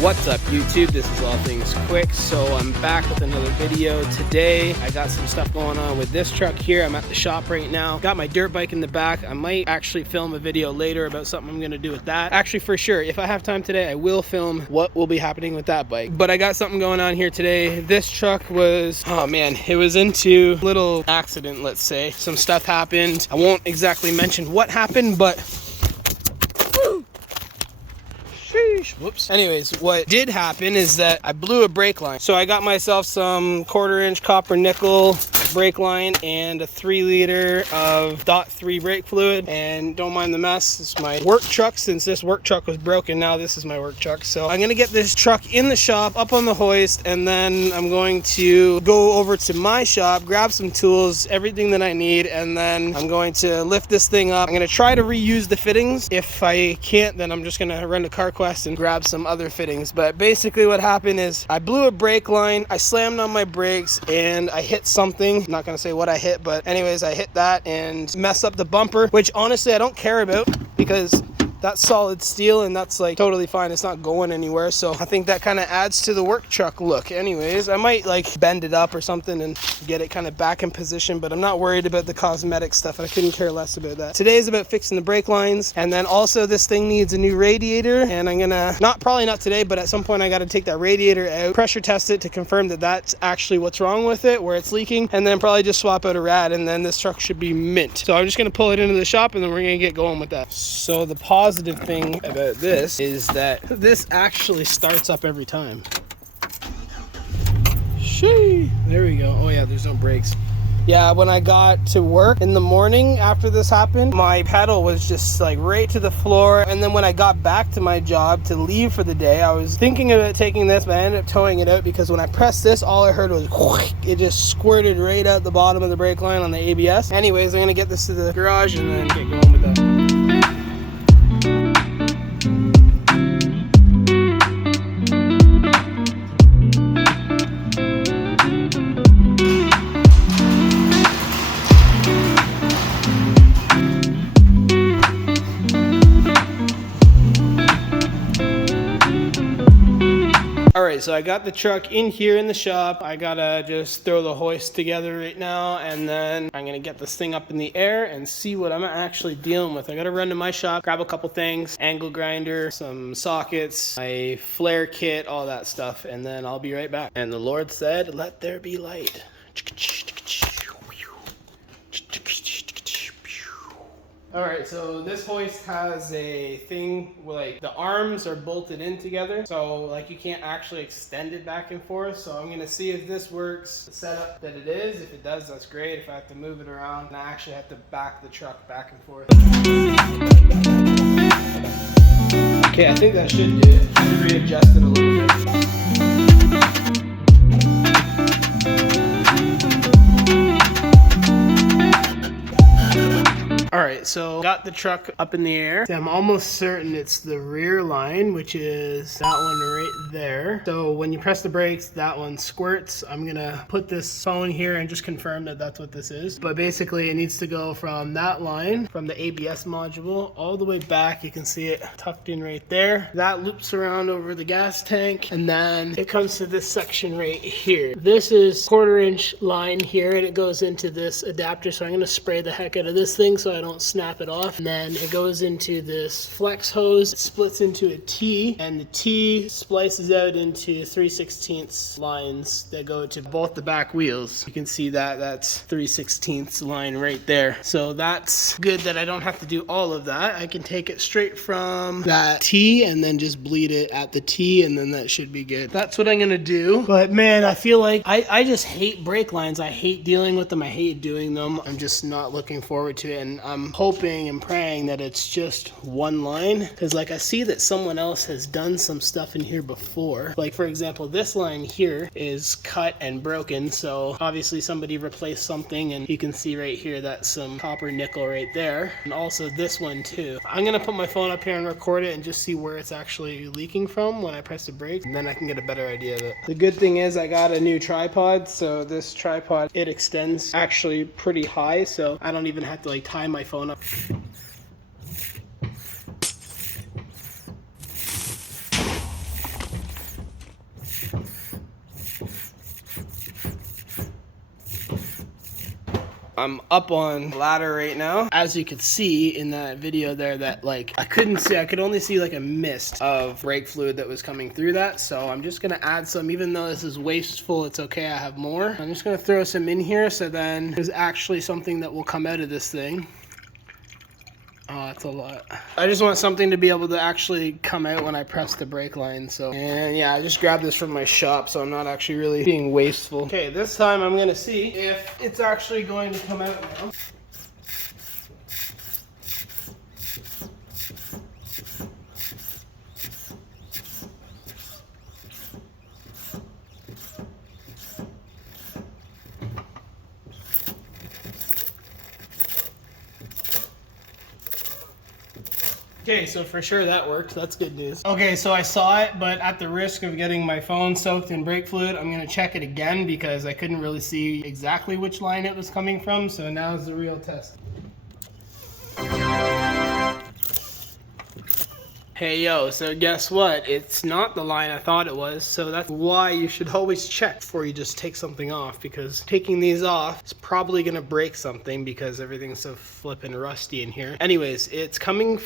What's up YouTube? This is All Things Quick. So I'm back with another video today. I got some stuff going on with this truck here. I'm at the shop right now. Got my dirt bike in the back. I might actually film a video later about something I'm gonna do with that. Actually, for sure, if I have time today, I will film what will be happening with that bike. But I got something going on here today. This truck was, oh man, it was into a little accident, let's say. Some stuff happened. I won't exactly mention what happened, but whoops. Anyways, what did happen is that I blew a brake line. So I got myself some 1/4-inch copper nickel brake line and a 3 liter of .3 brake fluid. And don't mind the mess, it's my work truck. Since this work truck was broken, now this is my work truck. So I'm gonna get this truck in the shop, up on the hoist, and then I'm going to go over to my shop, grab some tools, everything that I need, and then I'm going to lift this thing up. I'm gonna try to reuse the fittings. If I can't, then I'm just gonna run to CarQuest and grab some other fittings. But basically what happened is I blew a brake line, I slammed on my brakes, and I hit something. I'm not gonna say what I hit, but anyways, I hit that and messed up the bumper, which honestly I don't care about because that's solid steel and that's like totally fine. It's not going anywhere. So I think that kind of adds to the work truck look. Anyways, I might like bend it up or something and get it kind of back in position, but I'm not worried about the cosmetic stuff. I couldn't care less about that. Today is about fixing the brake lines, and then also this thing needs a new radiator, and I'm gonna, probably not today, but at some point I got to take that radiator out, pressure test it to confirm that that's actually what's wrong with it, where it's leaking, and then probably just swap out a rad, and then this truck should be mint. So I'm just gonna pull it into the shop and then we're gonna get going with that. So the positive thing about this is that this actually starts up every time. Shee, there we go. Oh yeah, there's no brakes. Yeah, when I got to work in the morning after this happened, my pedal was just like right to the floor. And then when I got back to my job to leave for the day, I was thinking about taking this, but I ended up towing it out because when I pressed this, all I heard was it just squirted right out the bottom of the brake line on the ABS. Anyways, I'm gonna get this to the garage and then get going with that. Alright, so I got the truck in here in the shop. I gotta just throw the hoist together right now, and then I'm gonna get this thing up in the air and see what I'm actually dealing with. I gotta run to my shop, grab a couple things, angle grinder, some sockets, my flare kit, all that stuff, and then I'll be right back. And the Lord said, let there be light. Alright, so this hoist has a thing where like the arms are bolted in together, so like you can't actually extend it back and forth. So I'm gonna see if this works, the setup that it is. If it does, that's great. If I have to move it around, then I actually have to back the truck back and forth. Okay, I think that should do it. I should readjust it a little bit. Alright, so got the truck up in the air. I'm almost certain it's the rear line, which is that one right there. So when you press the brakes, that one squirts. I'm gonna put this phone here and just confirm that that's what this is. But basically it needs to go from that line, from the ABS module, all the way back. You can see it tucked in right there. That loops around over the gas tank, and then it comes to this section right here. This is 1/4-inch line here, and it goes into this adapter. So I'm gonna spray the heck out of this thing so I don't snap it off. And then it goes into this flex hose. It splits into a T, and the T splices out into 3/16 lines that go to both the back wheels. You can see that that's 3/16 line right there. So that's good that I don't have to do all of that. I can take it straight from that T and then just bleed it at the T, and then that should be good. That's what I'm gonna do. But man, I feel like I just hate brake lines. I hate dealing with them. I hate doing them. I'm just not looking forward to it, and I'm hoping and praying that it's just one line, because like I see that someone else has done some stuff in here before. Like for example, this line here is cut and broken, so obviously somebody replaced something, and you can see right here that's some copper nickel right there, and also this one too. I'm gonna put my phone up here and record it and just see where it's actually leaking from when I press the brakes, and then I can get a better idea of it. The good thing is I got a new tripod, so this tripod, it extends actually pretty high, so I don't even have to like tie my phone up. I'm up on the ladder right now. As you could see in that video there, that like I could only see like a mist of brake fluid that was coming through that. So I'm just gonna add some, even though this is wasteful, it's okay, I have more. I'm just gonna throw some in here so then there's actually something that will come out of this thing. Oh, that's a lot. I just want something to be able to actually come out when I press the brake line. So, and yeah, I just grabbed this from my shop, so I'm not actually really being wasteful. Okay, this time I'm gonna see if it's actually going to come out now. Okay, so for sure that worked. That's good news. Okay, so I saw it, but at the risk of getting my phone soaked in brake fluid, I'm gonna check it again because I couldn't really see exactly which line it was coming from. So now is the real test. Hey yo, so guess what? It's not the line I thought it was, so that's why you should always check before you just take something off, because taking these off is probably gonna break something because everything's so flippin' rusty in here. Anyways, it's coming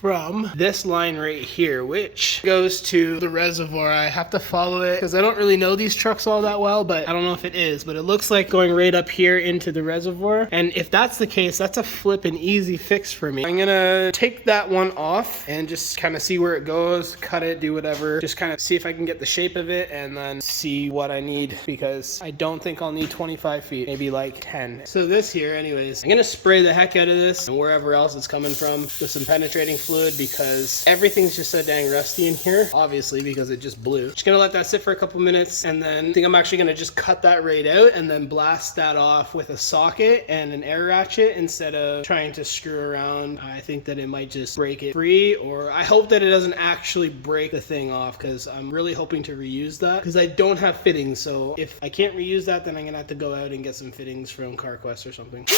from this line right here, which goes to the reservoir. I have to follow it because I don't really know these trucks all that well, but I don't know if it is, but it looks like going right up here into the reservoir. And if that's the case, that's a flippin' easy fix for me. I'm gonna take that one off and just kind of see where it goes, cut it, do whatever, just kind of see if I can get the shape of it and then see what I need, because I don't think I'll need 25 feet, maybe like 10. So this here, anyways, I'm gonna spray the heck out of this and wherever else it's coming from with some penetrating fluid, because everything's just so dang rusty in here, obviously because it just blew. Just gonna let that sit for a couple minutes, and then I think I'm actually gonna just cut that right out and then blast that off with a socket and an air ratchet instead of trying to screw around. I think that it might just break it free, or I hope that it doesn't actually break the thing off, because I'm really hoping to reuse that because I don't have fittings. So if I can't reuse that, then I'm gonna have to go out and get some fittings from CarQuest or something.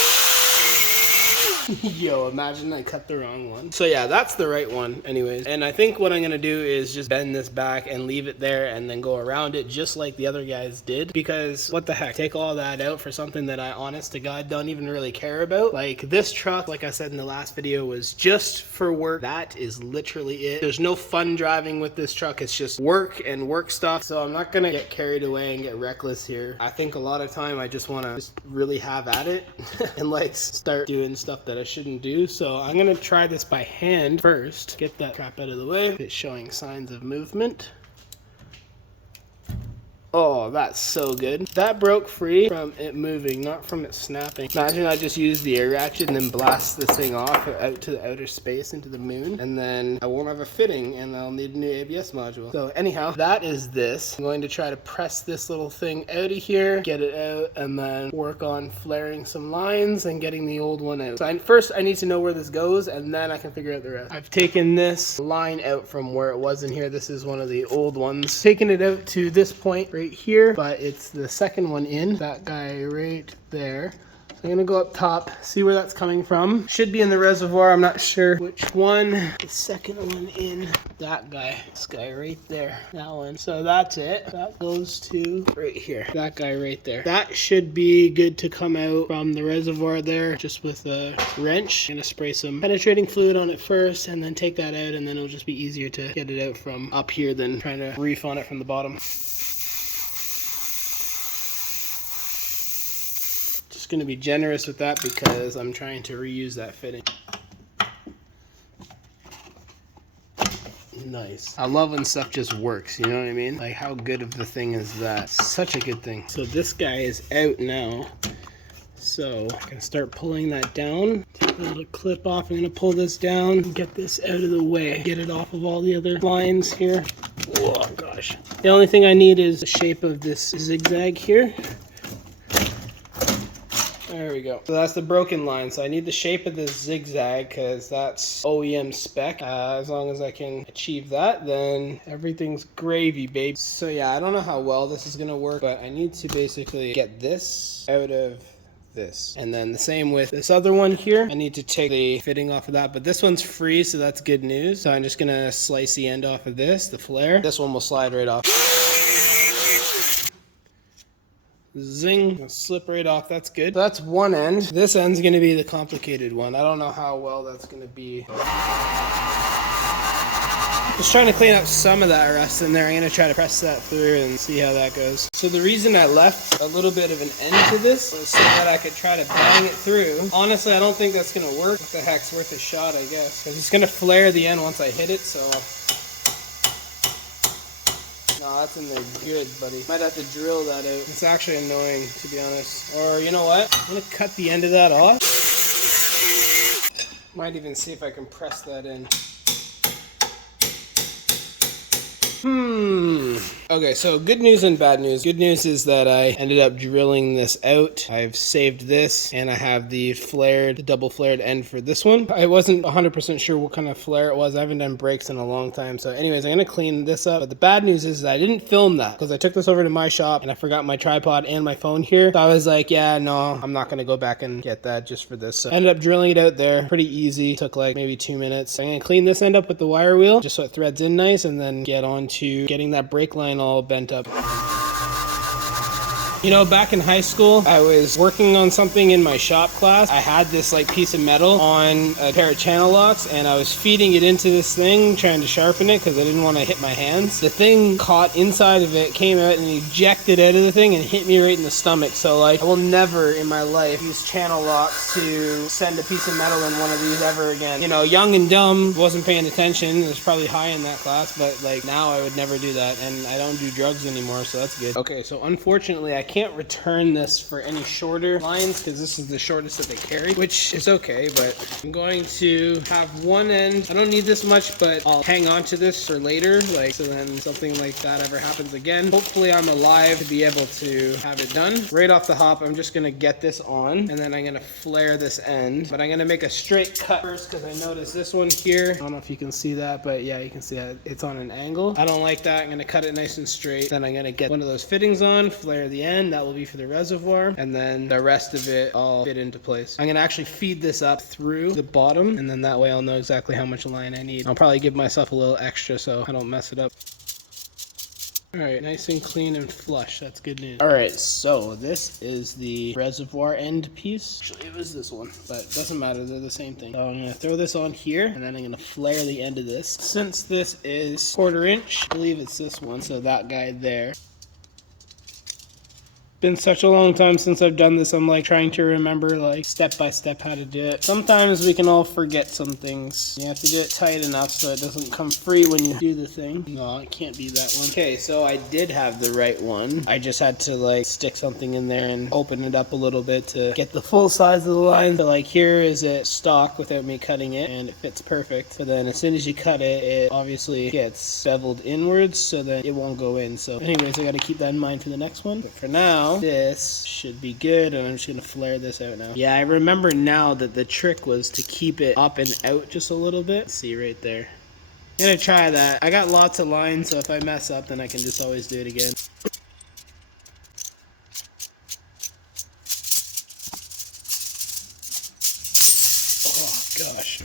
Yo, imagine I cut the wrong one. So yeah, that's the right one anyways. And I think what I'm gonna do is just bend this back and leave it there and then go around it just like the other guys did, because what the heck, take all that out for something that I honest to God don't even really care about. Like this truck, like I said in the last video, was just for work. That is literally it. There's no fun driving with this truck. It's just work and work stuff. So I'm not gonna get carried away and get reckless here. I think a lot of time I just wanna just really have at it and like start doing stuff that I shouldn't do. So I'm gonna try this by hand first, get that crap out of the way. It's showing signs of movement. Oh, that's so good. That broke free from it moving, not from it snapping. Imagine I just use the air ratchet and then blast this thing off out to the outer space into the moon, and then I won't have a fitting and I'll need a new ABS module. So anyhow, that is this. I'm going to try to press this little thing out of here, get it out, and then work on flaring some lines and getting the old one out. So first I need to know where this goes, and then I can figure out the rest. I've taken this line out from where it was in here. This is one of the old ones. Taking it out to this point right here, but it's the second one in, that guy right there. So I'm gonna go up top, see where that's coming from. Should be in the reservoir, I'm not sure which one. The second one in, that guy, this guy right there, that one. So that's it. That goes to right here, that guy right there. That should be good to come out from the reservoir there, just with a wrench. I'm gonna spray some penetrating fluid on it first and then take that out, and then it'll just be easier to get it out from up here than trying to reef on it from the bottom. Just going to be generous with that because I'm trying to reuse that fitting. Nice. I love when stuff just works, you know what I mean? Like, how good of the thing is that? Such a good thing. So this guy is out now. So I can start pulling that down. Take the little clip off. I'm going to pull this down, get this out of the way, get it off of all the other lines here. Oh gosh. The only thing I need is the shape of this zigzag here. There we go. So that's the broken line. So I need the shape of this zigzag because that's OEM spec. As long as I can achieve that, then everything's gravy, babe. So yeah, I don't know how well this is gonna work, but I need to basically get this out of this. And then the same with this other one here. I need to take the fitting off of that, but this one's free, so that's good news. So I'm just gonna slice the end off of this, the flare. This one will slide right off. Zing, it'll slip right off. That's good. So that's one end. This end's gonna be the complicated one. I don't know how well that's gonna be. Just trying to clean up some of that rust in there. I'm gonna try to press that through and see how that goes. So the reason I left a little bit of an end to this was so that I could try to bang it through. Honestly, I don't think that's gonna work. What the heck's worth a shot, I guess. Because it's gonna flare the end once I hit it, so. No, that's in there good, buddy. Might have to drill that out. It's actually annoying, to be honest. Or you know what? I'm gonna cut the end of that off. Might even see if I can press that in. Okay, so good news and bad news. Good news is that I ended up drilling this out. I've saved this, and I have the double flared end for this one. I wasn't 100% sure what kind of flare it was. I haven't done brakes in a long time. So anyways, I'm gonna clean this up. But the bad news is that I didn't film that because I took this over to my shop and I forgot my tripod and my phone here. So I was like, yeah, no, I'm not gonna go back and get that just for this. So I ended up drilling it out there. Pretty easy. Took like maybe 2 minutes. I'm gonna clean this end up with the wire wheel just so it threads in nice, and then get on to getting that brake line all bent up. You know, back in high school, I was working on something in my shop class. I had this like piece of metal on a pair of channel locks, and I was feeding it into this thing, trying to sharpen it because I didn't want to hit my hands. The thing caught inside of it, came out and ejected out of the thing and hit me right in the stomach. So like, I will never in my life use channel locks to send a piece of metal in one of these ever again. You know, young and dumb, wasn't paying attention. It was probably high in that class, but like now I would never do that, and I don't do drugs anymore, so that's good. Okay, so unfortunately I can't return this for any shorter lines because this is the shortest that they carry, which is okay, but I'm going to have one end. I don't need this much, but I'll hang on to this for later, like, so then something like that ever happens again. Hopefully I'm alive to be able to have it done. Right off the hop, I'm just gonna get this on, and then I'm gonna flare this end, but I'm gonna make a straight cut first because I noticed this one here. I don't know if you can see that, but yeah, you can see that it's on an angle. I don't like that. I'm gonna cut it nice and straight. Then I'm gonna get one of those fittings on, flare the end. That will be for the reservoir, and then the rest of it all fit into place. I'm gonna actually feed this up through the bottom, and then that way I'll know exactly how much line I need. I'll probably give myself a little extra so I don't mess it up. All right, nice and clean and flush. That's good news. All right, so this is the reservoir end piece. Actually, it was this one, but it doesn't matter. They're the same thing. So I'm gonna throw this on here, and then I'm gonna flare the end of this. Since this is 1/4 inch, I believe it's this one, so that guy there. Been such a long time since I've done this. I'm like trying to remember like step by step how to do it. Sometimes we can all forget some things. You have to do it tight enough so it doesn't come free when you do the thing. No, it can't be that one. Okay, so I did have the right one. I just had to like stick something in there and open it up a little bit to get the full size of the line. So like here is it stock without me cutting it, and it fits perfect. But then as soon as you cut it, it obviously gets beveled inwards so that it won't go in. So anyways, I got to keep that in mind for the next one. But for now, this should be good, and I'm just gonna flare this out now. Yeah, I remember now that the trick was to keep it up and out just a little bit. See right there. I'm gonna try that. I got lots of lines, so if I mess up, then I can just always do it again. Oh gosh.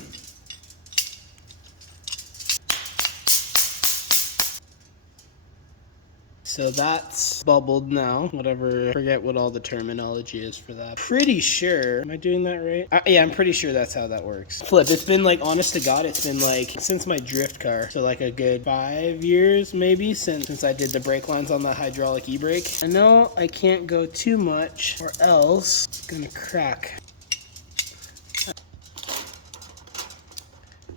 So that's bubbled now. Whatever, forget what all the terminology is for that. Pretty sure, am I doing that right? Yeah, I'm pretty sure that's how that works. Flip, it's been like, honest to God, it's been like since my drift car. So like a good 5 years maybe since I did the brake lines on the hydraulic e-brake. I know I can't go too much or else it's gonna crack.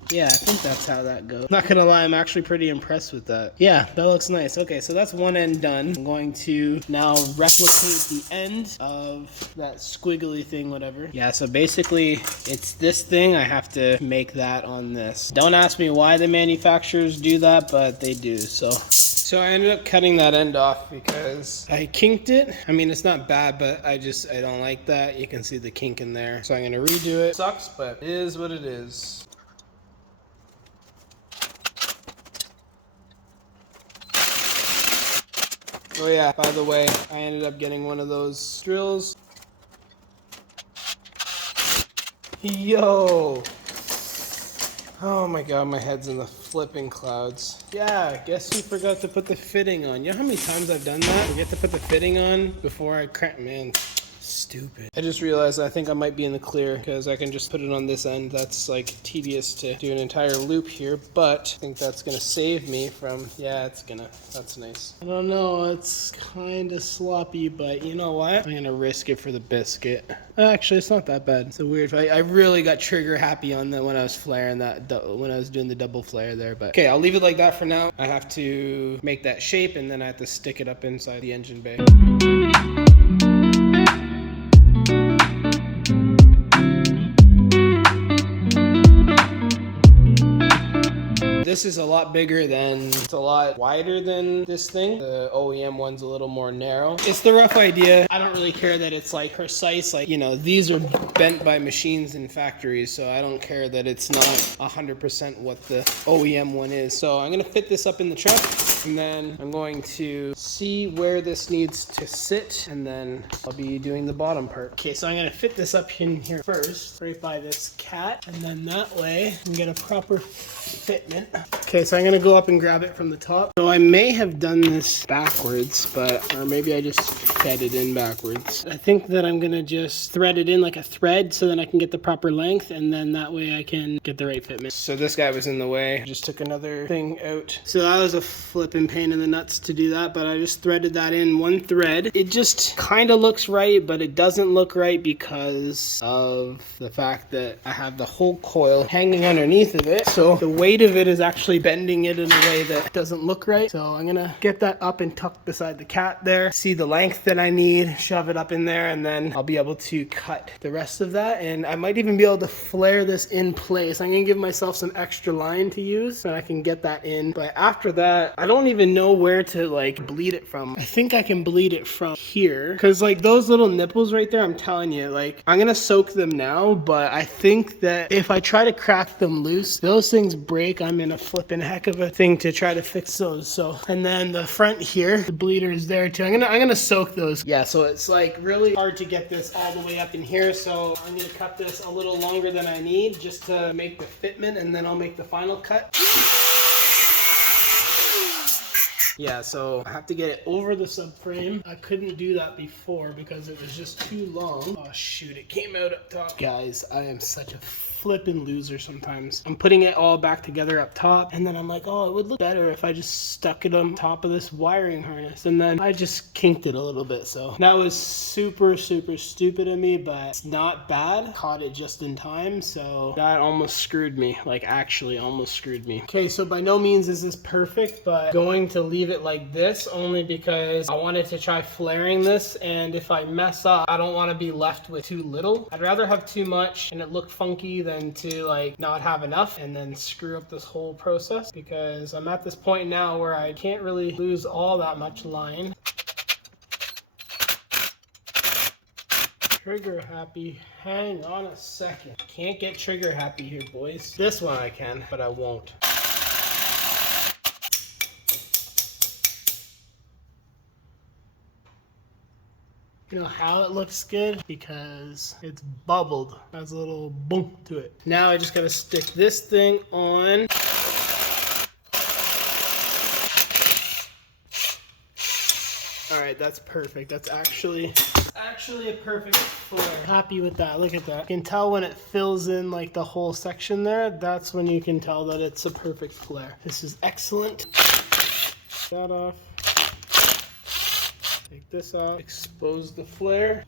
Yeah, I think that's how that goes. Not gonna lie, I'm actually pretty impressed with that. Yeah, that looks nice. Okay, so that's one end done. I'm going to now replicate the end of that squiggly thing, whatever. Yeah, so basically it's this thing. I have to make that on this. Don't ask me why the manufacturers do that, but they do, So I ended up cutting that end off because I kinked it. I mean, it's not bad, but I don't like that. You can see the kink in there. So I'm gonna redo it. Sucks, but it is what it is. Oh yeah, by the way, I ended up getting one of those drills. Yo! Oh my god, my head's in the flipping clouds. Yeah, guess who forgot to put the fitting on? You know how many times I've done that? Forget to put the fitting on before I crank, man. Stupid. I just realized I think I might be in the clear because I can just put it on this end. That's like tedious to do an entire loop here, but I think that's gonna save me from, yeah, that's nice. I don't know, it's kind of sloppy, but you know what? I'm gonna risk it for the biscuit. Actually, it's not that bad. It's a weird, I really got trigger happy on that when I was flaring that, when I was doing the double flare there, but okay, I'll leave it like that for now. I have to make that shape and then I have to stick it up inside the engine bay. This is a lot bigger than, it's a lot wider than this thing. The OEM one's a little more narrow. It's the rough idea. I don't really care that it's like precise. Like, you know, these are bent by machines in factories, so I don't care that it's not 100% what the OEM one is. So I'm gonna fit this up in the truck and then I'm going to see where this needs to sit and then I'll be doing the bottom part. Okay, so I'm gonna fit this up in here first, right by this cat, and then that way I can get a proper fitment. Okay, so I'm gonna go up and grab it from the top. So I may have done this backwards, or maybe I just fed it in backwards. I think that I'm gonna just thread it in like a thread so then I can get the proper length and then that way I can get the right fitment. So this guy was in the way. Just took another thing out. So that was a flipping pain in the nuts to do that, but I just threaded that in one thread. It just kind of looks right, but it doesn't look right because of the fact that I have the whole coil hanging underneath of it. So the weight of it is actually bending it in a way that doesn't look right. So I'm gonna get that up and tucked beside the cat there, see the length that I need, shove it up in there, and then I'll be able to cut the rest of that. And I might even be able to flare this in place. I'm gonna give myself some extra line to use and I can get that in. But after that, I don't even know where to like bleed it from. I think I can bleed it from here because like those little nipples right there, I'm telling you, like I'm gonna soak them now, but I think that if I try to crack them loose, those things break. I'm in a flipping heck of a thing to try to fix those. So, and then the front here, the bleeder is there too. I'm gonna soak those. Yeah, so it's like really hard to get this all the way up in here. So I'm gonna cut this a little longer than I need just to make the fitment, and then I'll make the final cut. Yeah, so I have to get it over the subframe. I couldn't do that before because it was just too long. Oh shoot, it came out up top. Guys, I am such a flippin' loser sometimes. I'm putting it all back together up top and then I'm like, oh, it would look better if I just stuck it on top of this wiring harness, and then I just kinked it a little bit. So that was super stupid of me, but it's not bad. Caught it just in time, so that almost screwed me, like actually almost screwed me. Okay, so by no means is this perfect, but going to leave it like this only because I wanted to try flaring this, and if I mess up, I don't want to be left with too little. I'd rather have too much and it look funky than to like not have enough and then screw up this whole process, because I'm at this point now where I can't really lose all that much line. Trigger happy, hang on a second. Can't get trigger happy here, boys. This one I can, but I won't. You know how it looks good? Because it's bubbled. Has a little boom to it. Now I just gotta stick this thing on. All right, that's perfect. That's actually a perfect flare. Happy with that. Look at that. You can tell when it fills in like the whole section there. That's when you can tell that it's a perfect flare. This is excellent. That off. Take this out, expose the flare.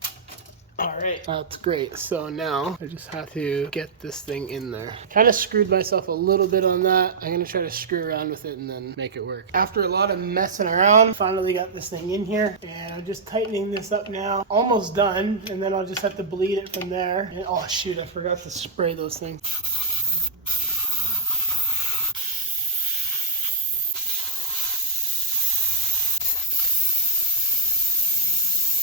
All right, that's great. So now I just have to get this thing in there. Kind of screwed myself a little bit on that. I'm gonna try to screw around with it and then make it work. After a lot of messing around, finally got this thing in here, and I'm just tightening this up now. Almost done, and then I'll just have to bleed it from there. And oh shoot, I forgot to spray those things.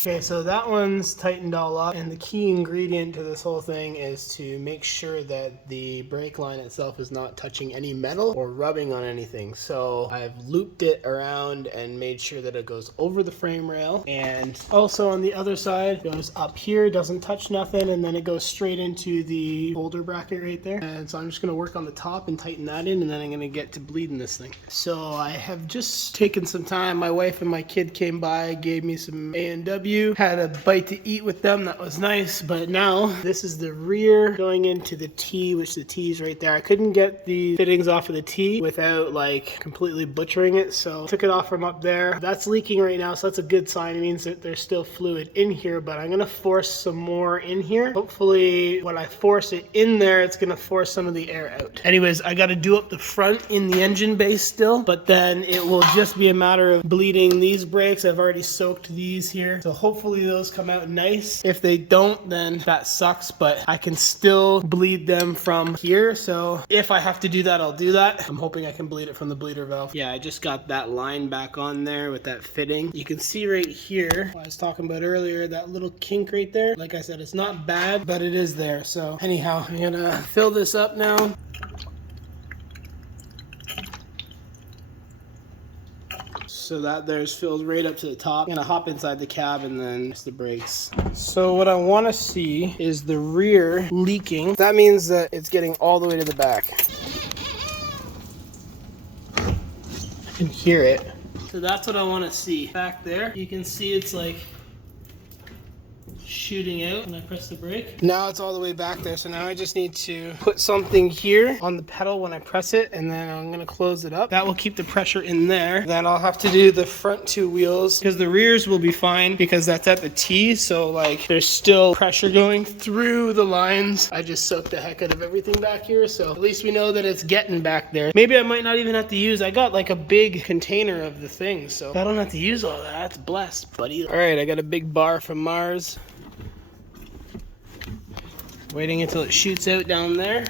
Okay, so that one's tightened all up, and the key ingredient to this whole thing is to make sure that the brake line itself is not touching any metal or rubbing on anything. So I've looped it around and made sure that it goes over the frame rail, and also on the other side goes up here, doesn't touch nothing, and then it goes straight into the holder bracket right there. And so I'm just going to work on the top and tighten that in, and then I'm going to get to bleeding this thing. So I have just taken some time. My wife and my kid came by, gave me some A&W, had a bite to eat with them. That was nice. But now this is the rear going into the T, which the T is right there. I couldn't get the fittings off of the T without like completely butchering it, so took it off from up there. That's leaking right now, so that's a good sign. It means that there's still fluid in here, but I'm gonna force some more in here. Hopefully when I force it in there, it's gonna force some of the air out. Anyways, I gotta do up the front in the engine bay still, but then it will just be a matter of bleeding these brakes. I've already soaked these here, so hopefully those come out nice. If they don't, then that sucks, but I can still bleed them from here. So if I have to do that, I'll do that. I'm hoping I can bleed it from the bleeder valve. Yeah, I just got that line back on there with that fitting. You can see right here, what I was talking about earlier, that little kink right there. Like I said, it's not bad, but it is there. So anyhow, I'm gonna fill this up now. So that there's filled right up to the top. I'm gonna hop inside the cab and then press the brakes. So what I wanna see is the rear leaking. That means that it's getting all the way to the back. I can hear it. So that's what I wanna see. Back there, you can see it's like shooting out when I press the brake. Now it's all the way back there, so now I just need to put something here on the pedal when I press it, and then I'm gonna close it up. That will keep the pressure in there. Then I'll have to do the front two wheels, because the rears will be fine because that's at the T, so like there's still pressure going through the lines. I just soaked the heck out of everything back here, so at least we know that it's getting back there. Maybe I might not even have to use, I got like a big container of the thing, so I don't have to use all that. That's blessed, buddy. All right, I got a big bar from Mars. Waiting until it shoots out down there.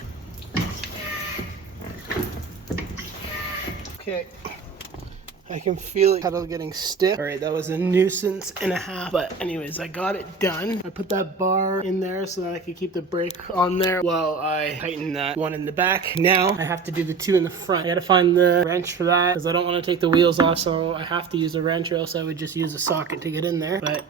Okay, I can feel the pedal getting stiff. All right, that was a nuisance and a half, but anyways, I got it done. I put that bar in there so that I could keep the brake on there while I tighten that one in the back. Now I have to do the two in the front. I gotta find the wrench for that because I don't want to take the wheels off, so I have to use a wrench, or else I would just use a socket to get in there. But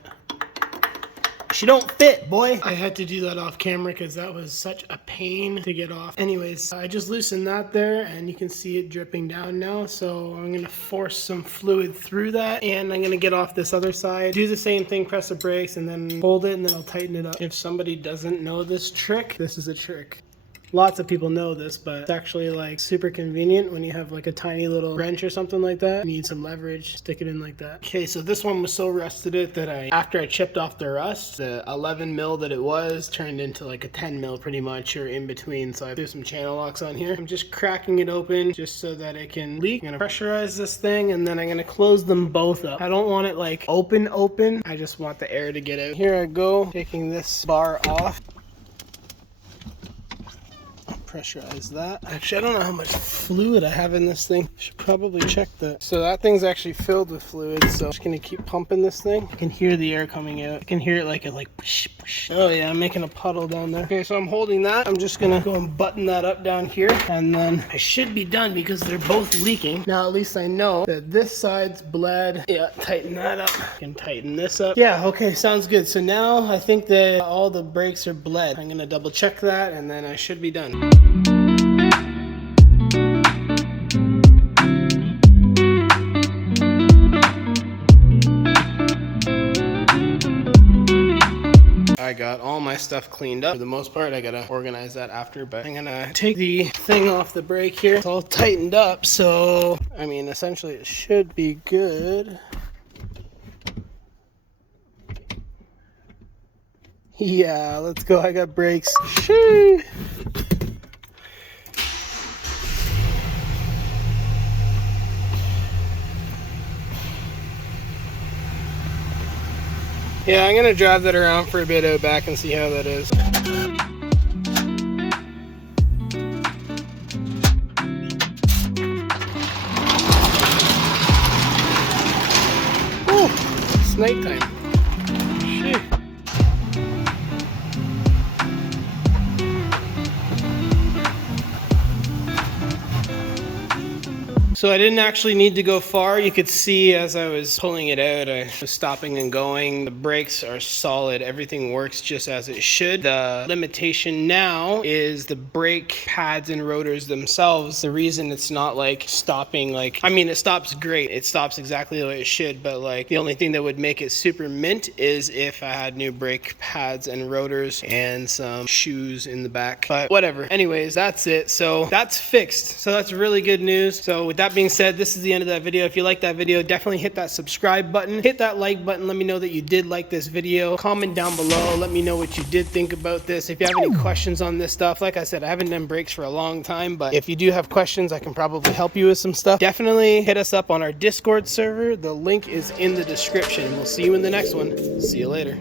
she don't fit, boy. I had to do that off camera because that was such a pain to get off. Anyways, I just loosened that there, and you can see it dripping down now. So I'm gonna force some fluid through that, and I'm gonna get off this other side. Do the same thing, press the brakes, and then hold it, and then I'll tighten it up. If somebody doesn't know this trick, this is a trick. Lots of people know this, but it's actually like super convenient when you have like a tiny little wrench or something like that. You need some leverage, stick it in like that. Okay, so this one was so rusted that after I chipped off the rust, the 11 mil that it was turned into like a 10 mil pretty much, or in between. So I threw some channel locks on here. I'm just cracking it open just so that it can leak. I'm gonna pressurize this thing, and then I'm gonna close them both up. I don't want it like open. I just want the air to get out. Here I go, taking this bar off. Pressurize that. Actually, I don't know how much fluid I have in this thing. Should probably check that. So that thing's actually filled with fluid, so I'm just gonna keep pumping this thing. I can hear the air coming out. I can hear it like push, push. Oh yeah, I'm making a puddle down there. Okay, so I'm holding that. I'm just gonna go and button that up down here, and then I should be done because they're both leaking. Now at least I know that this side's bled. Yeah, tighten that up. I can tighten this up. Yeah, okay, sounds good. So now I think that all the brakes are bled. I'm gonna double check that, and then I should be done. I got all my stuff cleaned up. For the most part, I gotta organize that after, but I'm gonna take the thing off the brake here. It's all tightened up, so I mean, essentially it should be good. Yeah, let's go. I got brakes. Shoo! Yeah, I'm gonna drive that around for a bit out back and see how that is. Ooh, it's nighttime. So I didn't actually need to go far. You could see as I was pulling it out, I was stopping and going. The brakes are solid. Everything works just as it should. The limitation now is the brake pads and rotors themselves. The reason it's not like stopping, like, I mean, it stops great. It stops exactly the way it should, but like the only thing that would make it super mint is if I had new brake pads and rotors and some shoes in the back, but whatever. Anyways, that's it. So that's fixed. So that's really good news. So with that being said, this is the end of that video. If you like that video, definitely hit that subscribe button, hit that like button. Let me know that you did like this video. Comment down below. Let me know what you did think about this. If you have any questions on this stuff, like I said, I haven't done brakes for a long time, but if you do have questions, I can probably help you with some stuff. Definitely hit us up on our Discord server. The link is in the description. We'll see you in the next one. See you later.